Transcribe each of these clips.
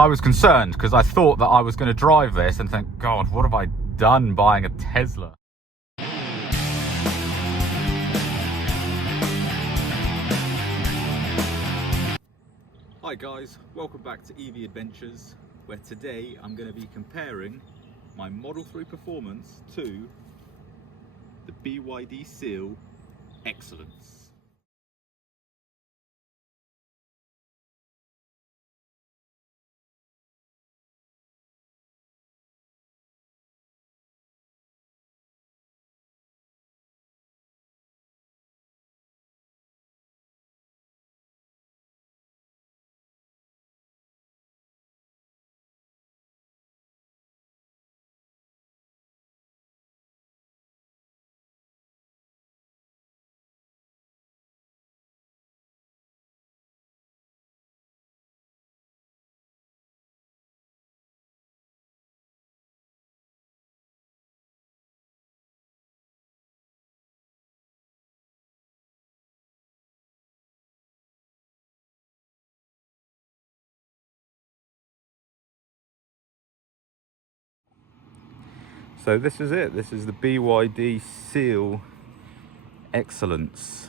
I was concerned because I thought that I was going to drive this and think, God, what have I done buying a Tesla? Hi guys, welcome back to EV Adventures, where today I'm going to be comparing my Model 3 performance to the BYD Seal Excellence. So this is it. This is the BYD Seal Excellence.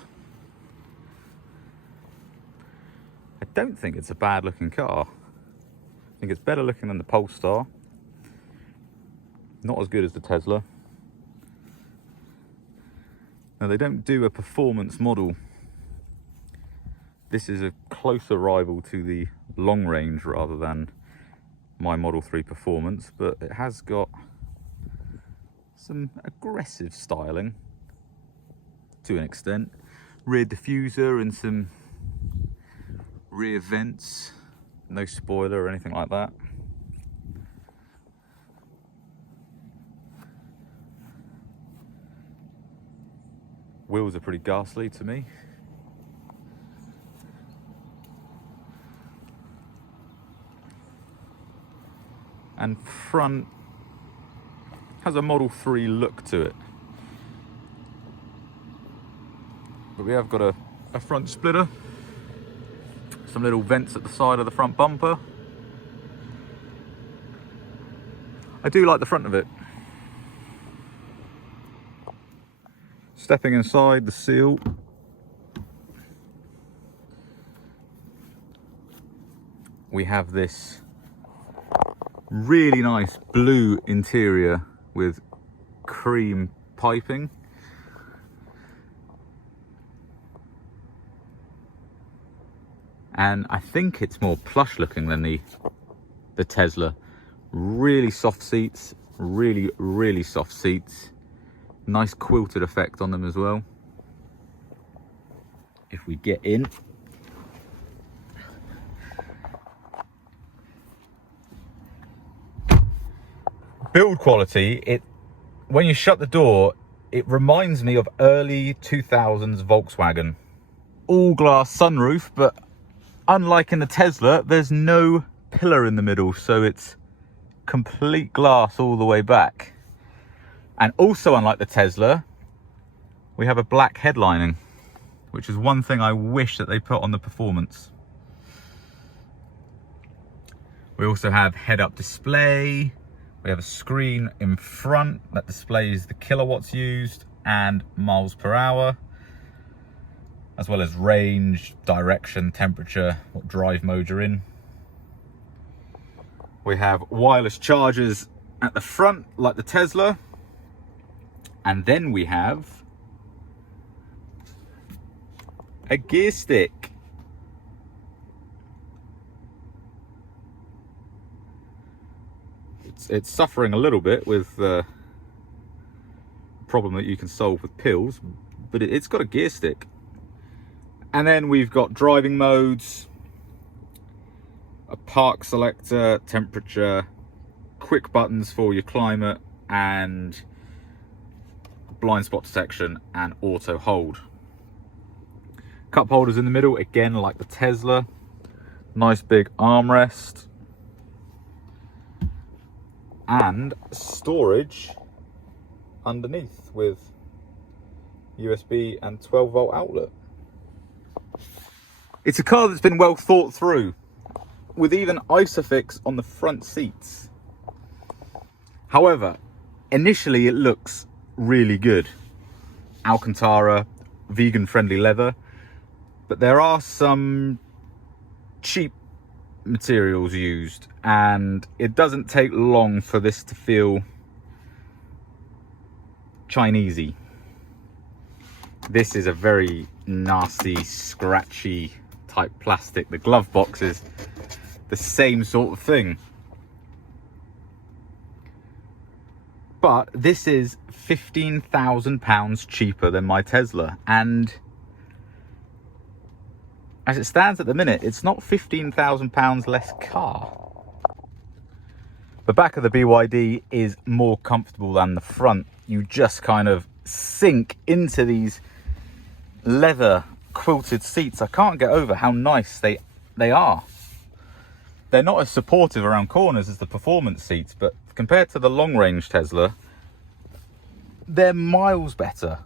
I don't think it's a bad looking car. I think it's better looking than the Polestar. Not as good as the Tesla. Now they don't do a performance model. This is a closer rival to the long range rather than my Model 3 performance, but it has got some aggressive styling to an extent. Rear diffuser and some rear vents, no spoiler or anything like that. Wheels are pretty ghastly to me. And front has a Model 3 look to it. But we have got a front splitter, some little vents at the side of the front bumper. I do like the front of it. Stepping inside the Seal, we have this really nice blue interior with cream piping. And I think it's more plush looking than the Tesla. Really soft seats, really soft seats. Nice quilted effect on them as well. If we get in, build quality, when you shut the door, it reminds me of early 2000s Volkswagen. All glass sunroof, but unlike in the Tesla, there's no pillar in the middle, so it's complete glass all the way back. And also, unlike the Tesla, we have a black headlining, which is one thing I wish that they put on the performance. We also have head-up display. We have a screen in front that displays the kilowatts used and miles per hour, as well as range, direction, temperature, what drive mode you're in. We have wireless chargers at the front, like the Tesla. And then we have a gear stick. It's suffering a little bit with the problem that you can solve with pills, but it's got a gear stick. And then we've got driving modes, a park selector, temperature, quick buttons for your climate, and blind spot detection and auto hold. Cup holders in the middle, again like the Tesla. Nice big armrest. And storage underneath with USB and 12-volt outlet. It's a car that's been well thought through. with even Isofix on the front seats. However, initially it looks really good. Alcantara, vegan-friendly leather, but there are some cheap materials used, and it doesn't take long for this to feel Chinesey. This is a very nasty, scratchy type plastic. The glove box is the same sort of thing. But this is £15,000 cheaper than my Tesla, and as it stands at the minute, it's not £15,000 less car. The back of the BYD is more comfortable than the front. You just kind of sink into these leather quilted seats. I can't get over how nice they are. They're not as supportive around corners as the performance seats, but compared to the long range Tesla, they're miles better.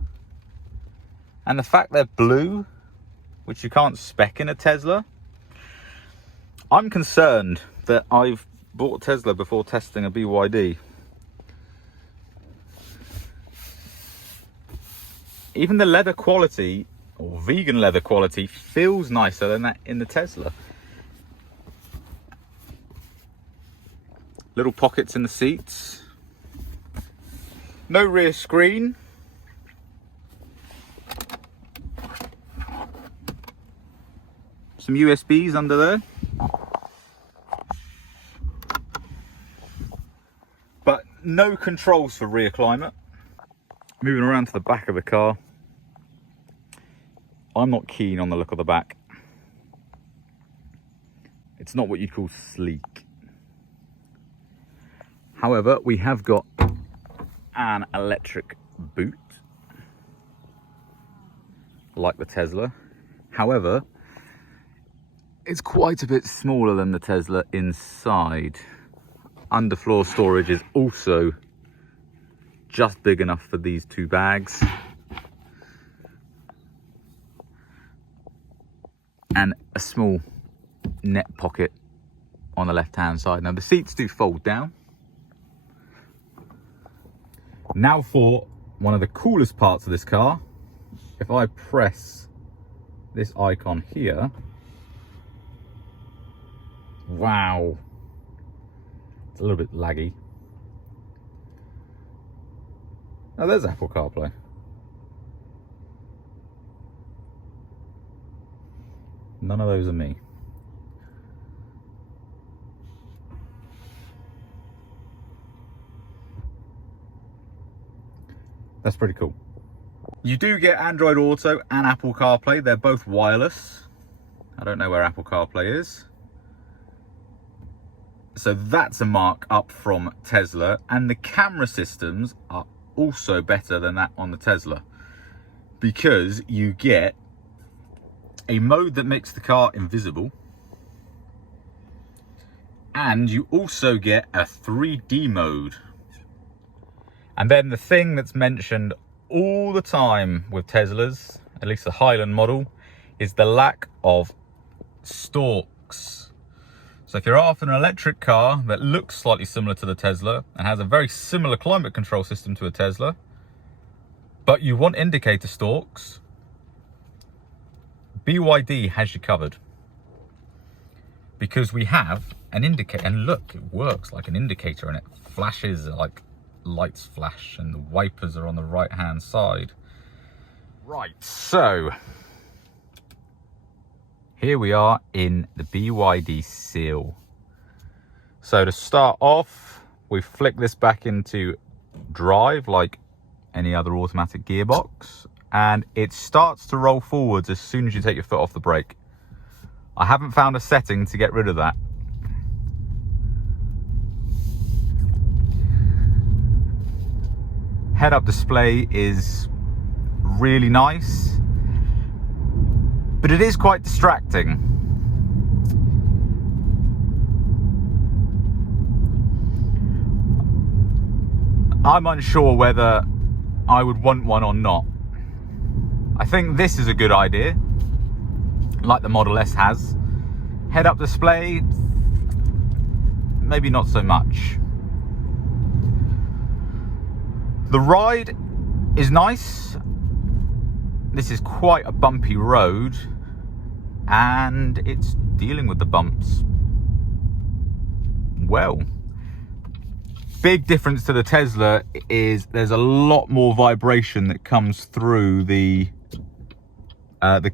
And the fact they're blue, which you can't spec in a Tesla, I'm concerned that I've bought a Tesla before testing a BYD. Even the leather quality, or vegan leather quality, feels nicer than that in the Tesla. Little pockets in the seats. No rear screen. Some USBs under there. But no controls for rear climate. Moving around to the back of the car. I'm not keen on the look of the back. It's not what you'd call sleek. However, we have got an electric boot, like the Tesla. However, it's quite a bit smaller than the Tesla inside. Underfloor storage is also just big enough for these two bags. And a small net pocket on the left-hand side. Now the seats do fold down. Now for one of the coolest parts of this car. If I press this icon here, wow, it's a little bit laggy. Now there's Apple CarPlay. None of those are me. That's pretty cool. You do get Android Auto and Apple CarPlay. They're both wireless. I don't know where Apple CarPlay is. So that's a mark up from Tesla. And the camera systems are also better than that on the Tesla, because you get a mode that makes the car invisible, and you also get a 3D mode. And then the thing that's mentioned all the time with Teslas, at least the Highland model, is the lack of stalks. So if you're after an electric car that looks slightly similar to the Tesla and has a very similar climate control system to a Tesla, but you want indicator stalks, BYD has you covered. Because we have an indicator, and look, it works like an indicator, and it flashes like lights flash, and the wipers are on the right hand side. Right, so here we are in the BYD Seal. So to start off, we flick this back into drive like any other automatic gearbox, and it starts to roll forwards as soon as you take your foot off the brake. I haven't found a setting to get rid of that. Head-up display is really nice, but it is quite distracting. I'm unsure whether I would want one or not. I think this is a good idea, like the Model S has. Head-up display, maybe not so much. The ride is nice. This is quite a bumpy road, and it's dealing with the bumps well. Big difference to the Tesla is there's a lot more vibration that comes through the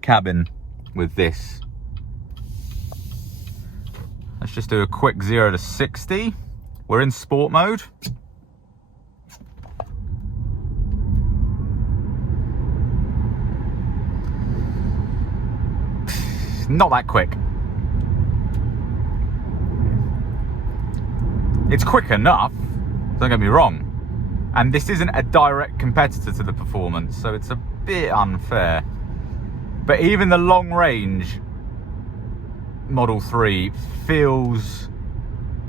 cabin with this. Let's just do a quick 0 to 60. We're in sport mode. Not that quick. It's quick enough, don't get me wrong. And this isn't a direct competitor to the Performance, so it's a bit unfair. But even the long range Model 3 feels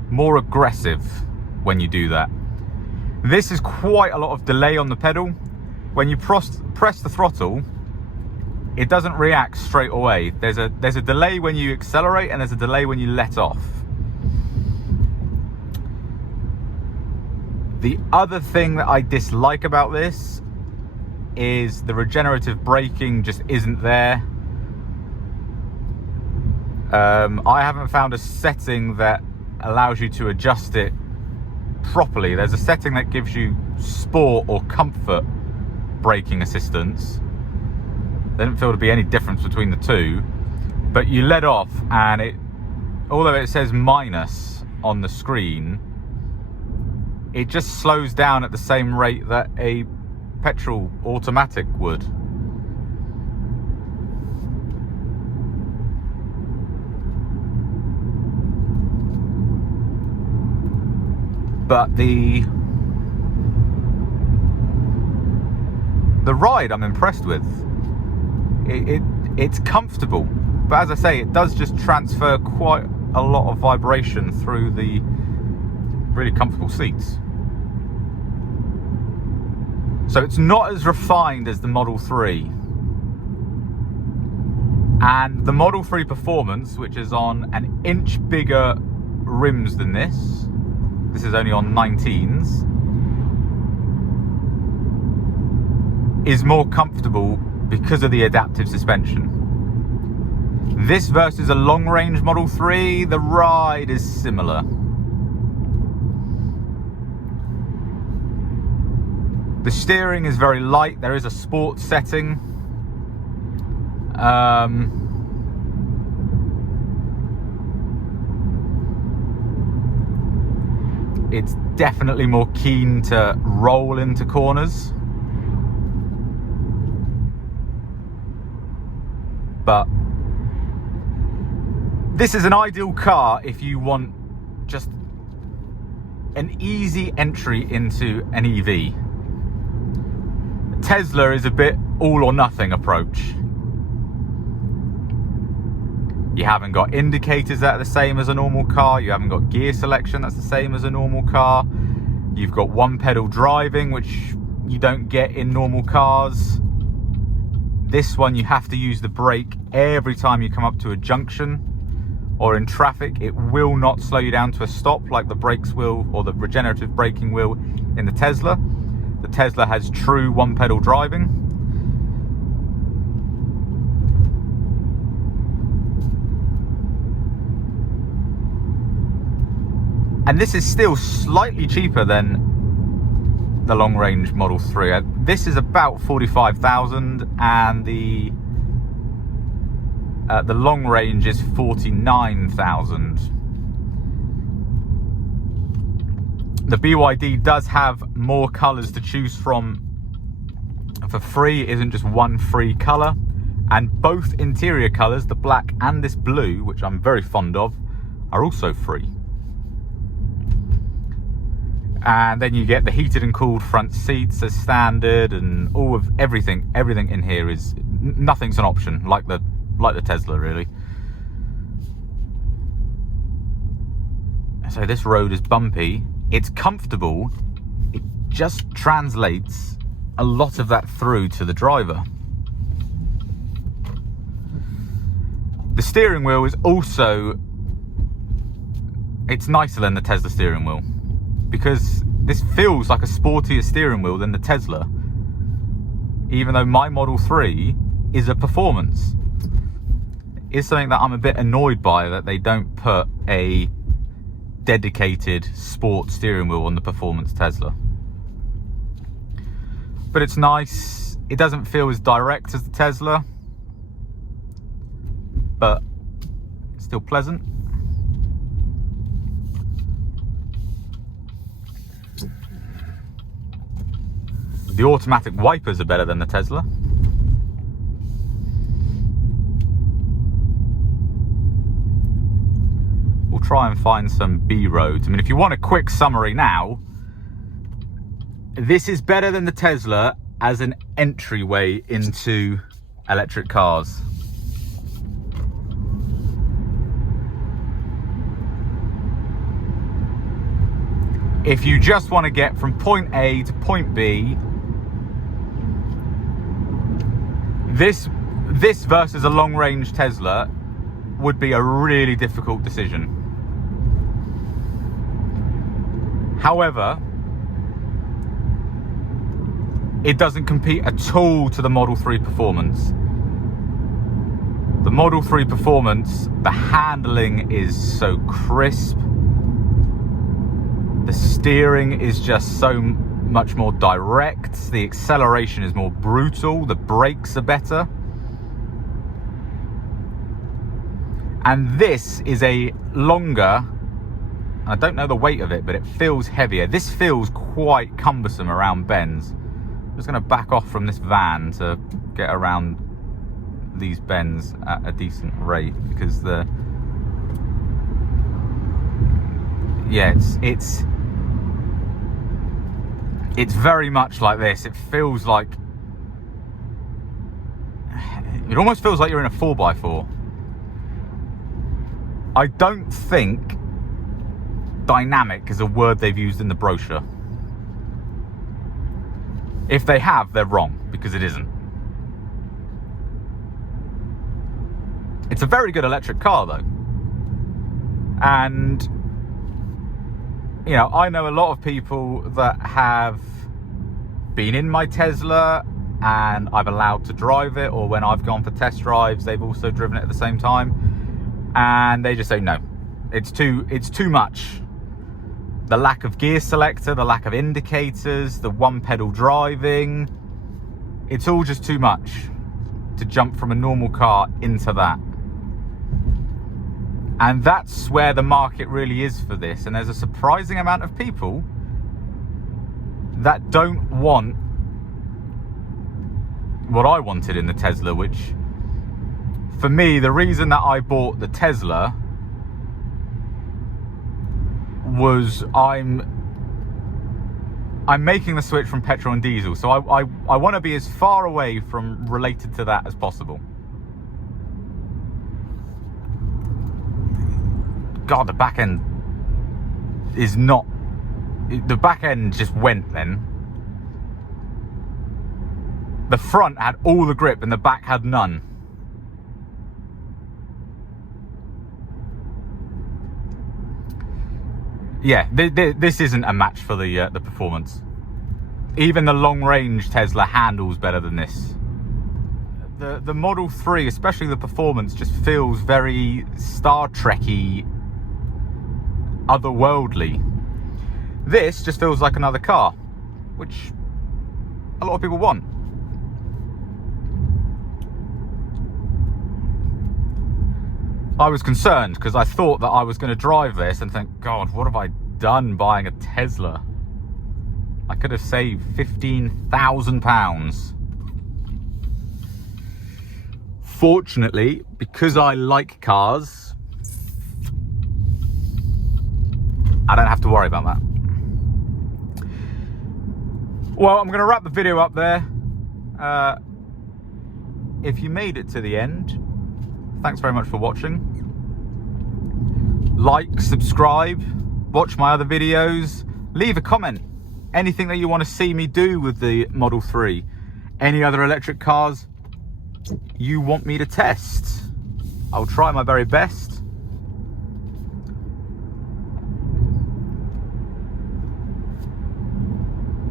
more aggressive when you do that. This is quite a lot of delay on the pedal. When you press the throttle, it doesn't react straight away. There's a delay when you accelerate, and there's a delay when you let off. The other thing that I dislike about this is the regenerative braking just isn't there. I haven't found a setting that allows you to adjust it properly. There's a setting that gives you sport or comfort braking assistance. There didn't feel to be any difference between the two, but you let off and it, although it says minus on the screen, it just slows down at the same rate that a petrol automatic would. But the ride I'm impressed with. It's comfortable, but as I say, it does just transfer quite a lot of vibration through the really comfortable seats. So it's not as refined as the Model 3. And the Model 3 Performance, which is on an inch bigger rims than this is only on 19s, is more comfortable because of the adaptive suspension. This versus a long range Model 3, the ride is similar. The steering is very light. There is a sport setting. It's definitely more keen to roll into corners. But this is an ideal car if you want just an easy entry into an EV. Tesla is a bit all or nothing approach. You haven't got indicators that are the same as a normal car. You haven't got gear selection that's the same as a normal car. You've got one pedal driving, which you don't get in normal cars. This one, you have to use the brake every time you come up to a junction or in traffic. It will not slow you down to a stop like the brakes will, or the regenerative braking will in the Tesla. The Tesla has true one pedal driving. And this is still slightly cheaper than the long range Model 3. This is about 45,000 and the long range is 49,000. The BYD does have more colours to choose from for free. It isn't just one free colour, and both interior colours, the black and this blue, which I'm very fond of, are also free. And then you get the heated and cooled front seats as standard, and all of everything in here is, nothing's an option, like the Tesla really. So this road is bumpy, it's comfortable, it just translates a lot of that through to the driver. The steering wheel is also it's nicer than the Tesla steering wheel, because this feels like a sportier steering wheel than the Tesla, even though my Model 3 is a performance. It's something that I'm a bit annoyed by, that they don't put a dedicated sport steering wheel on the performance Tesla. But it's nice. It doesn't feel as direct as the Tesla, but it's still pleasant. The automatic wipers are better than the Tesla. We'll try and find some B roads. I mean, if you want a quick summary now, this is better than the Tesla as an entryway into electric cars. If you just want to get from point A to point B, this versus a long-range Tesla would be a really difficult decision. However, it doesn't compete at all to the Model 3 Performance. The Model 3 Performance, the handling is so crisp. The steering is just so much more direct. The acceleration is more brutal. The brakes are better. And this is a longer, I don't know the weight of it, but it feels heavier. This feels quite cumbersome around bends. I'm just going to back off from this van to get around these bends at a decent rate, because it's very much like this. It feels like, it almost feels like you're in a 4x4. I don't think dynamic is a word they've used in the brochure. If they have, they're wrong, because it isn't. It's a very good electric car though. And, you know, I know a lot of people that have been in my Tesla and I've allowed to drive it, or when I've gone for test drives, they've also driven it at the same time. And they just say, no, it's too much. The lack of gear selector, the lack of indicators, the one pedal driving, it's all just too much to jump from a normal car into that. And that's where the market really is for this. And there's a surprising amount of people that don't want what I wanted in the Tesla, which for me, the reason that I bought the Tesla was I'm making the switch from petrol and diesel, so I want to be as far away from related to that as possible. God, the back end is not, the back end just went then. The front had all the grip and the back had none. Yeah, this isn't a match for the performance. Even the long-range Tesla handles better than this. The Model 3, especially the performance, just feels very Star Trek-y, otherworldly. This just feels like another car, which a lot of people want. I was concerned because I thought that I was going to drive this and think, God, what have I done buying a Tesla? I could have saved £15,000. Fortunately, because I like cars, I don't have to worry about that. Well, I'm going to wrap the video up there. If you made it to the end, thanks very much for watching. Like, subscribe, watch my other videos, leave a comment. Anything that you want to see me do with the Model 3. Any other electric cars you want me to test. I'll try my very best.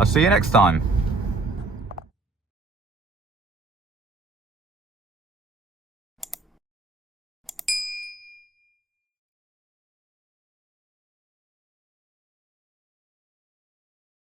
I'll see you next time.